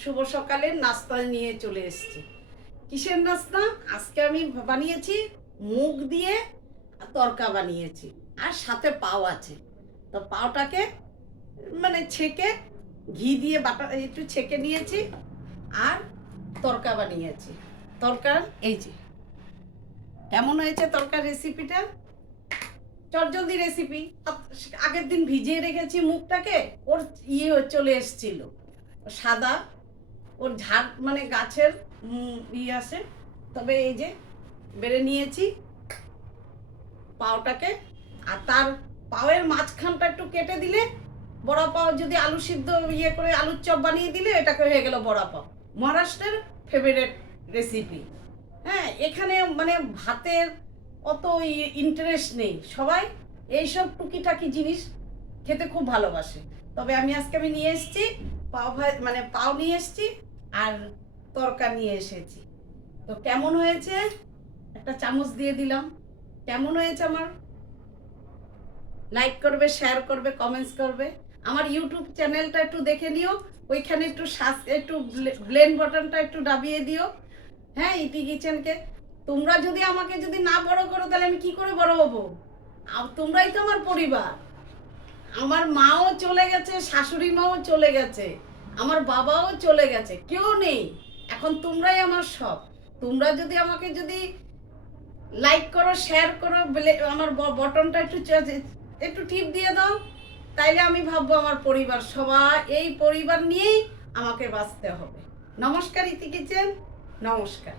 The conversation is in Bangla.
শুভ সকালের নাস্তা নিয়ে চলে এসেছি। কিসের নাস্তা? আজকে আমি বানিয়েছি মুগ দিয়ে তরকা বানিয়েছি, আর সাথে পাও আছে। তো পাওটাকে মানে ছেঁকে ঘি দিয়ে বাটা একটু ছেঁকে নিয়েছি, আর তরকা বানিয়েছি। তরকার এই যে কেমন হয়েছে তরকার রেসিপিটা, চটজলদি রেসিপি। আগের দিন ভিজিয়ে রেখেছি মুগটাকে, ওর চলে এসছিল সাদা, ওর ঝাড় মানে গাছের আসে। তবে এই যে বেড়ে নিয়েছি পাওটাকে, আর তার পাওয়ের মাঝখানটা একটু কেটে দিলে বড়া পাও, যদি আলু সিদ্ধ করে আলুর চপ বানিয়ে দিলে এটাকে হয়ে গেল বড়া পাও। মহারাষ্ট্রের ফেভারিট রেসিপি। হ্যাঁ, এখানে মানে ভাতের অত ইন্টারেস্ট নেই, সবাই এইসব টুকিটাকি জিনিস খেতে খুব ভালোবাসে। তবে আজকে নিয়ে এসেছি পাও মানে পাও নিয়ে এসেছি আর তরকা নিয়ে এসেছি। তো কেমন হয়েছে একটা চামচ দিয়ে দিলাম। কেমন হয়েছে আমার লাইক করবে, শেয়ার করবে, কমেন্টস করবে। আমার ইউটিউব চ্যানেলটা একটু দেখে নিও, ওইখানে একটু ব্লেন বাটনটা একটু দাবিয়ে দিও। হ্যাঁ, ইতি কিচেনকে তোমরা যদি আমাকে যদি না বড় করো তাহলে আমি কি করে বড় হবো? তোমরাই তো আমার পরিবার। আমার মাও চলে গেছে, শাশুড়ি মাও চলে গেছে, আমার বাবাও চলে গেছে, কেউ নেই। এখন তোমরাই আমার সব। তোমরা যদি আমাকে যদি লাইক করো, শেয়ার করো, আমার বটনটা একটু টিপ দিয়ে দাও, তাইলে আমি ভাববো আমার পরিবার সবাই, এই পরিবার নিয়েই আমাকে বাঁচতে হবে। নমস্কার ইতি কিচেন, নমস্কার।